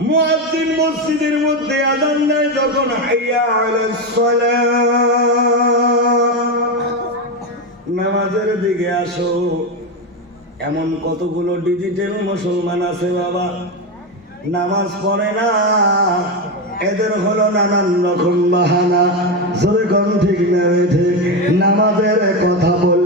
মুয়াজ্জিন মসজিদের মধ্যে আজান দেয় যখন হাইয়া আলাস নামাজের দিকে আসো। এমন কতগুলো ডিজিটাল মুসলমান আছে বাবা। নামাজ পড়ে না। এদের হলো নানান রকম বাহানা। যেরকম ঠিক না নামাজের কথা বললে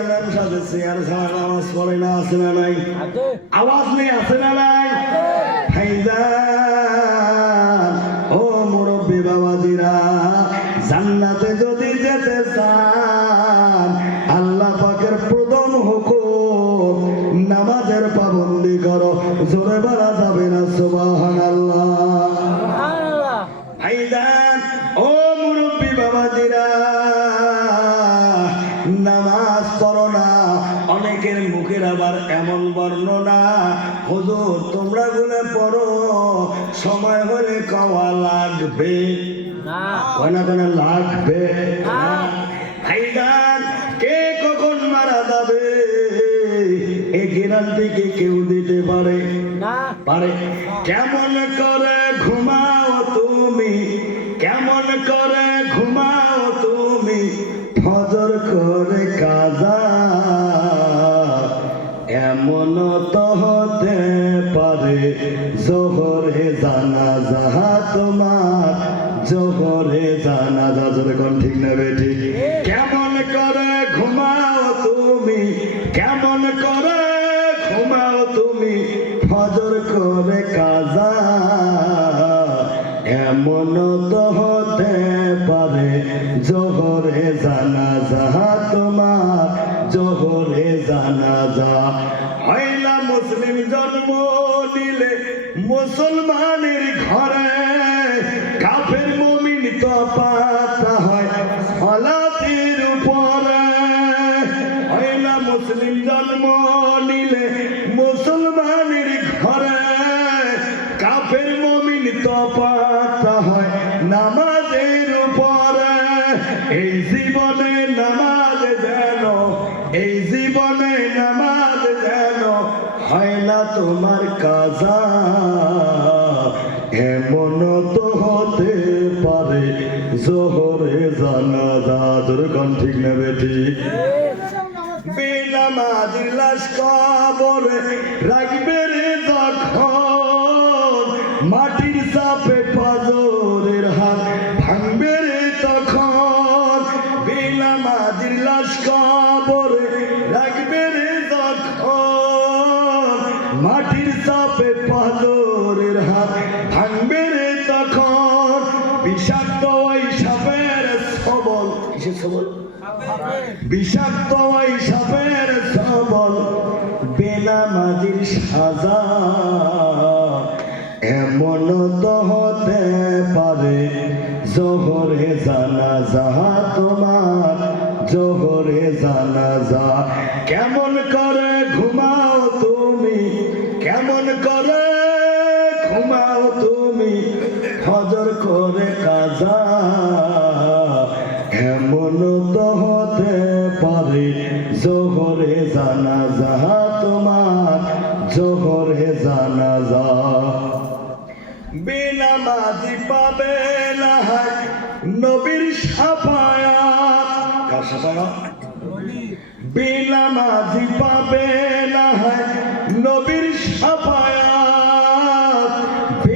যায় চেয়ারম্যান সাথে চেয়ার ছাড়া নামাজ পড়ে না আছে না নাই? আওয়াজ নেই আছে না নাই? ভাইজান ও মুরব্বী বাবাজিরা জান্নাতে অনেকের মুখের আবার এমন বর্ণনা হুজুর তোমরা গুলে পড়ো সময় হলে খাওয়া লাগবে। কোনা কোনা লাগবে। ভাইজান কে কখন মারা যাবে? এই গ্যারান্টি কেউ দিতে পারে? পারে। কেমন করে ঘুমাও? এমন তো হতে পারে জোহরে জানা যাহা তোমার, জোহরে জানা যা যখন ঠিক নেবে ঠিক। কেমন করে ঘুমাও তুমি, কেমন করে ঘুমাও তুমি, ফজর করে কাজা। এমন তো মুসলিম জন্ম নিলে মুসলমানের ঘরে কাফের মমিন তো পাতা হয় ফলাতির উপরে। হয় না মুসলিম জন্ম তোমার কাজা। এমন তো হতে পারে জোহরে জানা যা কোন ঠিক। নেবে ঠিক রাখবে রে যখন। মাটির চাপে পাজরের চাপে পাজরের হাত। রে তখন বিষাক্ত ওই সাপের সবল কিসের সবল বিষাক্ত ওই সাপের সবল বেনামাজির সাজা এমন তো হতে পারে, জোহরে জানা যাহা তোমার, জোহরে জানা যা কেমন করে ঘুমাও তুমি ফজর করে কাজা। এমন তো হতে পারে জোহরে জানা যাহা তোমার জোহরে জানা যা বেনামাজি পাবে না নবীর সাফায়াত। কার সাফায়াত? বেনামাজি পাবে না নবীর সাফায়াত।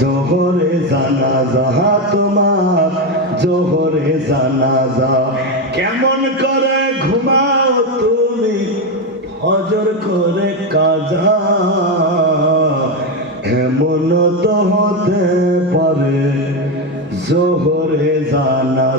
জোহরে জানাজা তোমার জোহরে জানাজা। কেমন করে ঘুমাও তুমি, হজর করে কাজা। এমন তো হতে পারে জোহরে জানা